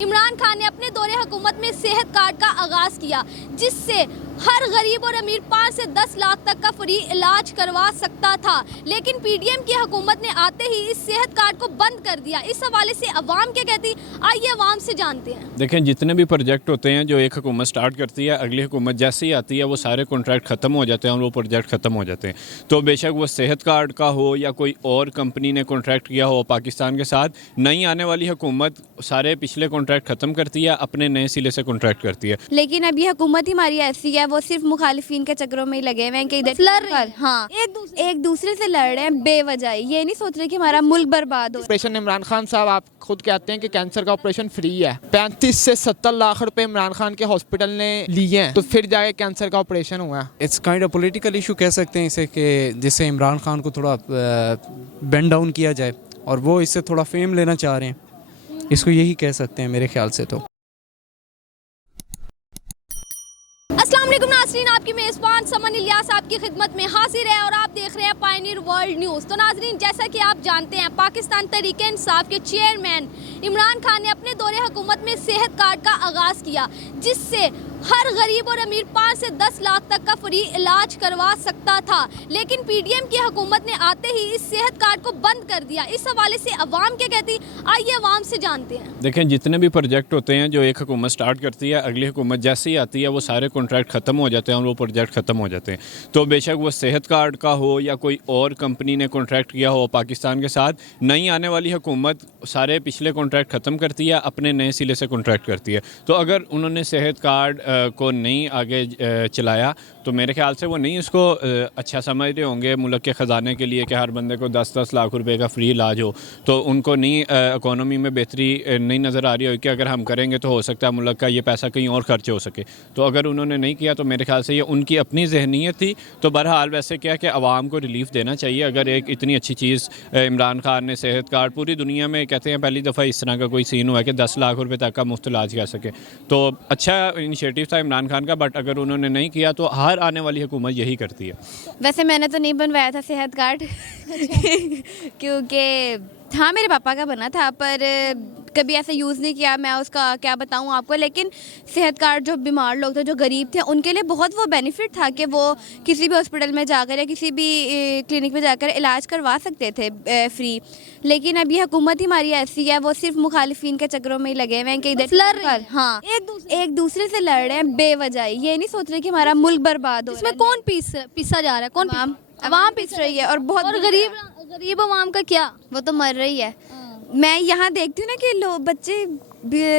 इमरान खान ने अपने दौरे हुकूमत में सेहत कार्ड का आगाज़ किया, जिससे हर गरीब और अमीर 5 से 10 लाख तक का फ्री इलाज करवा सकता था। लेकिन पीडीएम की हुकूमत ने आते ही इस सेहत कार्ड को बंद कर दिया। इस हवाले से अवाम क्या कहती, आइए अवाम से जानते हैं। देखें, जितने भी प्रोजेक्ट होते हैं जो एक हुकूमत स्टार्ट करती है, अगली हुकूमत जैसे ही आती है वो सारे कॉन्ट्रैक्ट ख़त्म हो जाते हैं और वो प्रोजेक्ट ख़त्म हो जाते हैं। तो बेशक वो सेहत कार्ड का हो या कोई और कंपनी ने कॉन्ट्रैक्ट किया हो पाकिस्तान के साथ, नई आने वाली हुकूमत सारे पिछले कॉन्ट्रैक्ट ख़त्म करती है, अपने नए सिले से कॉन्ट्रैक्ट करती है। लेकिन अब ये हुकूमत ही हमारी ऐसी है, वो सिर्फ मुखालिफिन के चक्करों में ही लगे हुए हैं कि इधर लड़ रहे हैं। हाँ एक दूसरे से लड़ रहे हैं बेवजह। ये नहीं सोच रहे कि हमारा मुल्क बर्बाद हो। ऑपरेशन इमरान खान साहब आप खुद कहते हैं कि कैंसर का ऑपरेशन फ्री है। 35 से 70 लाख रुपए इमरान खान के हॉस्पिटल ने लिए हैं, तो फिर जाके कैंसर का ऑपरेशन हुआ। It's kind of political issue कह सकते हैं इसे, कि जिससे इमरान खान को थोड़ा बेंड डाउन किया जाए और वो इससे थोड़ा फेम लेना चाह रहे हैं। इसको यही कह सकते हैं मेरे ख्याल से। तो अस्सलाम वालेकुम नाज़रीन, आपकी मेज़बान समन इलियास आपकी खिदमत में हाजिर है और आप देख रहे हैं पायनियर वर्ल्ड न्यूज़। तो नाज़रीन, जैसा कि आप जानते हैं, पाकिस्तान तहरीक इंसाफ के चेयरमैन इमरान खान ने अपने दौरे हुकूमत में सेहत कार्ड का आगाज़ किया, जिससे हर गरीब और अमीर 5 से 10 लाख तक का फ्री इलाज करवा सकता था। लेकिन पीडीएम की हुकूमत ने आते ही इस सेहत कार्ड को बंद कर दिया। इस हवाले से अवाम क्या कहती, आइए अवाम से जानते हैं। देखें, जितने भी प्रोजेक्ट होते हैं जो एक हुकूमत स्टार्ट करती है, अगली हुकूमत जैसे ही आती है वो सारे कॉन्ट्रैक्ट ख़त्म हो जाते हैं और वो प्रोजेक्ट ख़त्म हो जाते हैं। तो बेशक वो सेहत कार्ड का हो या कोई और कंपनी ने कॉन्ट्रैक्ट किया हो पाकिस्तान के साथ, नई आने वाली हुकूमत सारे पिछले कॉन्ट्रैक्ट ख़त्म करती है, अपने नए सिले से कॉन्ट्रैक्ट करती है। तो अगर उन्होंने सेहत कार्ड को नहीं आगे चलाया तो मेरे ख्याल से वो नहीं उसको अच्छा समझ रहे होंगे मुल्क के ख़जाने के लिए कि हर बंदे को 10-10 लाख रुपए का फ्री इलाज हो। तो उनको नहीं इकोनॉमी में बेहतरी नहीं नज़र आ रही हो कि अगर हम करेंगे तो हो सकता है मुल्क का ये पैसा कहीं और खर्च हो सके। तो अगर उन्होंने नहीं किया तो मेरे ख्याल से ये उनकी अपनी जहनीत थी। तो बहरहाल वैसे क्या कि आवाम को रिलीफ देना चाहिए। अगर एक इतनी अच्छी चीज़ इमरान खान ने सेहत कार्ड, पूरी दुनिया में कहते हैं पहली दफ़ा इस तरह का कोई सीन हुआ है कि 10 लाख रुपये तक का मुफ्त इलाज कर सके, तो अच्छा इनिशिएटिव था इमरान खान का। बट अगर उन्होंने नहीं किया तो हर आने वाली हुकूमत यही करती है। वैसे मैंने तो नहीं बनवाया था सेहत कार्ड क्योंकि हाँ मेरे पापा का बना था, पर कभी ऐसे यूज़ नहीं किया। मैं उसका क्या बताऊँ आपको। लेकिन सेहत कार्ड जो बीमार लोग थे, जो गरीब थे, उनके लिए बहुत वो बेनिफिट था कि वो किसी भी हॉस्पिटल में जाकर या किसी भी क्लिनिक में जाकर इलाज करवा सकते थे फ्री। लेकिन अब ये हुकूमत ही हमारी ऐसी है, वो सिर्फ मुखालिफिन के चक्करों में ही लगे हुए हैं कि इधर लड़ रहे हैं। हाँ एक दूसरे से लड़ रहे हैं बेवजह। ये नहीं सोच रहे कि हमारा मुल्क बर्बाद हो। इसमें कौन पीसा जा रहा है? कौन अवाम पिस रही है और बहुत और गरीब अवाम का क्या? वो तो मर रही है। मैं यहाँ देखती हूँ ना कि लोग बच्चे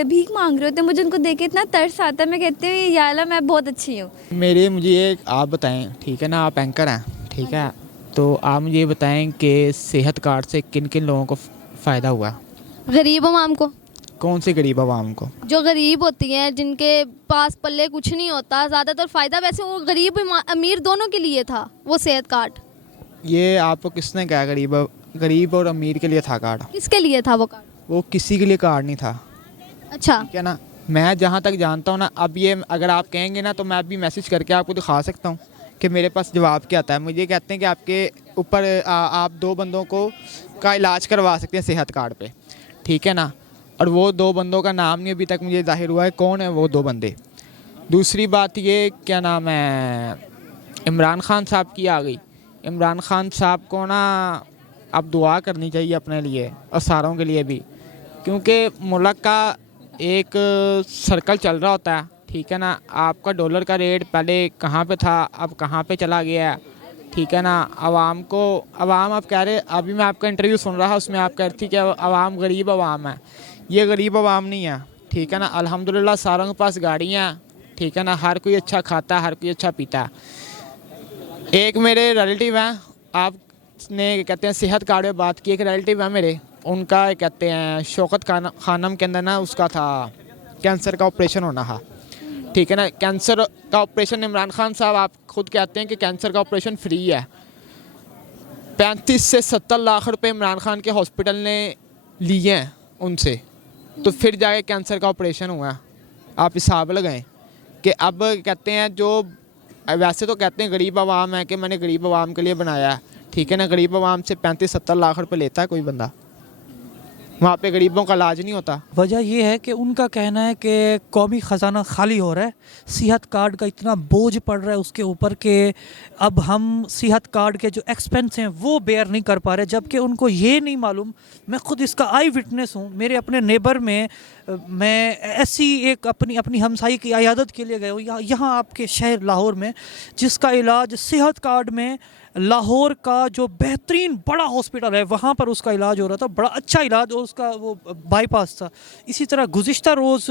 भीख मांग रहे होते हैं, मुझे उनको देख के इतना तरस आता है। मैं कहती हूँ या अल्लाह मैं बहुत अच्छी हूँ। मुझे ये आप बताएं, ठीक है ना, आप एंकर हैं, ठीक है, तो आप मुझे ये बताएं कि सेहत कार्ड से किन किन लोगों को फ़ायदा हुआ? गरीब अवाम को। कौन से गरीब आवाम को? जो गरीब होती हैं, जिनके पास पल्ले कुछ नहीं होता, ज़्यादातर फ़ायदा वैसे वो गरीब अमीर दोनों के लिए था वो सेहत कार्ड। ये आपको किसने कहा गरीब और अमीर के लिए था कार्ड? किसके लिए था वो कार्ड? वो किसी के लिए कार्ड नहीं था, अच्छा, ठीक है ना। मैं जहाँ तक जानता हूँ ना, अब ये अगर आप कहेंगे ना तो मैं अभी मैसेज करके आपको दिखा सकता हूँ कि मेरे पास जवाब क्या आता है। मुझे कहते हैं कि आपके ऊपर आप 2 बंदों का इलाज करवा सकते हैं सेहत कार्ड पे, ठीक है ना। और वो 2 बंदों का नाम नहीं अभी तक मुझे जाहिर हुआ है कौन है वो 2 बंदे। दूसरी बात ये, क्या नाम है, इमरान खान साहब की आ गई। इमरान खान साहब को ना अब दुआ करनी चाहिए अपने लिए और सारों के लिए भी, क्योंकि मुल्क का एक सर्कल चल रहा होता है, ठीक है ना। आपका डॉलर का रेट पहले कहाँ पे था, अब कहाँ पे चला गया है, ठीक है ना। आवाम आप कह रहे, अभी मैं आपका इंटरव्यू सुन रहा, उसमें आप कह रही थी कि आवाम गरीब आवाम है। ये गरीब आवाम नहीं है, ठीक है ना। अल्हम्दुलिल्लाह सारों के पास गाड़ियाँ, ठीक है ना, हर कोई अच्छा खाता है, हर कोई अच्छा पीता है। एक मेरे रिलेटिव हैं, आपने कहते हैं सेहत कार्ड में बात की, एक रिलेटिव है मेरे, उनका कहते हैं शौकत खानम के अंदर ना उसका था कैंसर का ऑपरेशन होना था, ठीक है ना। कैंसर का ऑपरेशन इमरान खान साहब आप खुद कहते हैं कि कैंसर का ऑपरेशन फ्री है। 35 से 70 लाख रुपए इमरान खान के हॉस्पिटल ने लिए हैं उनसे, तो फिर जाके कैंसर का ऑपरेशन हुआ। आप हिसाब लगाएं कि अब कहते हैं जो वैसे तो कहते हैं गरीब आवाम है कि मैंने गरीब आवाम के लिए बनाया है, ठीक है ना। गरीब आवाम से 35-70 लाख रुपए लेता है कोई बंदा? वहाँ पे गरीबों का इलाज नहीं होता। वजह यह है कि उनका कहना है कि कौमी ख़जाना खाली हो रहा है, सेहत कार्ड का इतना बोझ पड़ रहा है उसके ऊपर कि अब हम सेहत कार्ड के जो एक्सपेंस हैं वो बेयर नहीं कर पा रहे, जबकि उनको ये नहीं मालूम। मैं ख़ुद इसका आई विटनेस हूँ। मेरे अपने नेबर में मैं ऐसी एक अपनी हमसाई की इयादत के लिए गया हूँ यहाँ आपके शहर लाहौर में, जिसका इलाज सेहत कार्ड में लाहौर का जो बेहतरीन बड़ा हॉस्पिटल है वहाँ पर उसका इलाज हो रहा था, बड़ा अच्छा इलाज, और उसका वो बाईपास था। इसी तरह गुज़िश्ता रोज़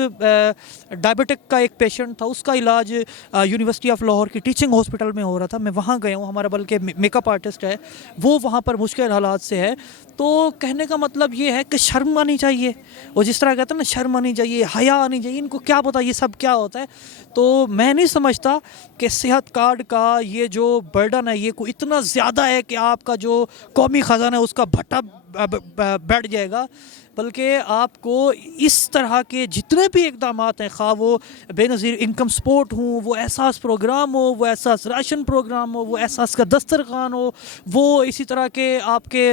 डायबिटिक का एक पेशेंट था, उसका इलाज यूनिवर्सिटी ऑफ लाहौर की टीचिंग हॉस्पिटल में हो रहा था। मैं वहाँ गया हूँ, हमारा बल्कि मेकअप आर्टिस्ट है वो वहाँ पर मुश्किल हालात से है। तो कहने का मतलब ये है कि शर्म आनी चाहिए, और जिस तरह कहते हैं ना शर्म आनी चाहिए, हया आनी चाहिए, इनको क्या पता ये सब क्या होता है। तो मैं नहीं समझता कि सेहत कार्ड का ये जो बर्डन है ये कोई इतना ज़्यादा है कि आपका जो कौमी ख़जाना है उसका भट्टा बैठ जाएगा, बल्कि आपको इस तरह के जितने भी इकदाम हैं, खा वो बेनज़ीर इनकम सपोर्ट हो, वो एहसास प्रोग्राम हो, वो एहसास राशन प्रोग्राम हो, वो एहसास का दस्तरखान हो, वो इसी तरह के आपके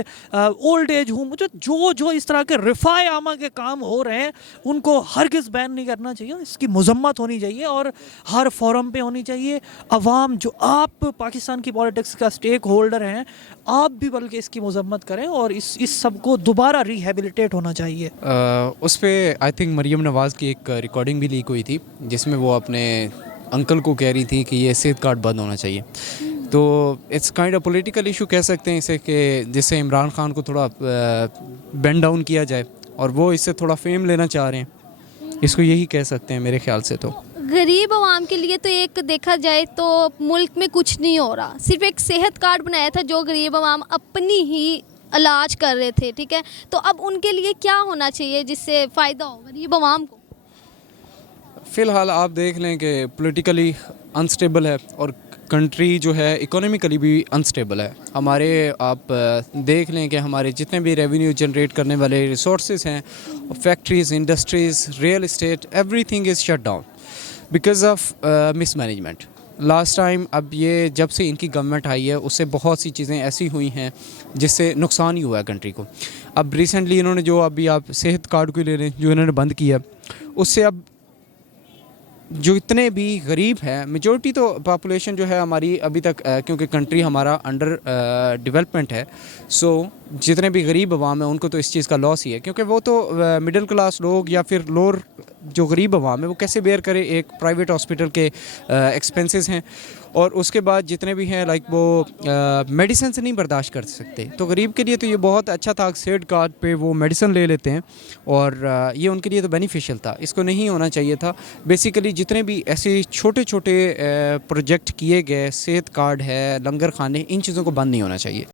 ओल्ड एज होम, मुझे जो इस तरह के रिफ़ाए आमा के काम हो रहे हैं उनको हरगिज़ बैन नहीं करना चाहिए। इसकी मज़म्मत होनी चाहिए और हर फोरम पे होनी चाहिए। अवाम जो आप पाकिस्तान की पॉलिटिक्स का स्टेक होल्डर हैं, आप भी बल्कि इसकी मज़म्मत करें और इस सब को दोबारा रिहेबिलिटेट होना चाहिए। उस पर आई थिंक मरीम नवाज़ की एक रिकॉर्डिंग भी लीक हुई थी जिसमें वो अपने अंकल को कह रही थी कि ये सेहत कार्ड बंद होना चाहिए। तो it's kind of political issue कह सकते हैं इसे, कि जिससे इमरान खान को थोड़ा बेंड डाउन किया जाए और वो इससे थोड़ा फेम लेना चाह रहे हैं, इसको यही कह सकते हैं मेरे ख्याल से। तो गरीब आवाम के लिए तो एक देखा जाए तो मुल्क में कुछ नहीं हो रहा, सिर्फ एक सेहत कार्ड बनाया था जो गरीब आवाम अपनी ही इलाज कर रहे थे, ठीक है। तो अब उनके लिए क्या होना चाहिए जिससे फ़ायदा हो गरीब आवाम को? फ़िलहाल आप देख लें कि पॉलिटिकली अनस्टेबल है और कंट्री जो है इकोनॉमिकली भी अनस्टेबल है। हमारे आप देख लें कि हमारे जितने भी रेवेन्यू जनरेट करने वाले रिसोर्सेज हैं, factories, industries, real estate, everything is shut down because of mismanagement. Last time अब ये जब से इनकी गवर्नमेंट आई है उससे बहुत सी चीज़ें ऐसी हुई हैं जिससे नुकसान ही हुआ है कंट्री को। अब रिसेंटली इन्होंने जो अभी आप सेहत कार्ड को ले लें जो इन्होंने बंद किया, उससे अब जो इतने भी गरीब हैं, मेजॉरिटी तो पॉपुलेशन जो है हमारी अभी तक क्योंकि कंट्री हमारा अंडर डेवलपमेंट है, सो जितने भी गरीब अवाम हैं उनको तो इस चीज़ का लॉस ही है, क्योंकि वो तो मिडिल क्लास लोग या फिर लोअर जो गरीब अवाम है वो कैसे बेयर करे एक प्राइवेट हॉस्पिटल के एक्सपेंसेस हैं, और उसके बाद जितने भी हैं लाइक वो मेडिसिन से नहीं बर्दाश्त कर सकते। तो गरीब के लिए तो ये बहुत अच्छा था, सेहत कार्ड पे वो मेडिसिन ले लेते हैं और ये उनके लिए तो बेनिफिशियल था, इसको नहीं होना चाहिए था। बेसिकली जितने भी ऐसे छोटे छोटे प्रोजेक्ट किए गए, सेहत कार्ड है, लंगर खाने, इन चीज़ों को बंद नहीं होना चाहिए।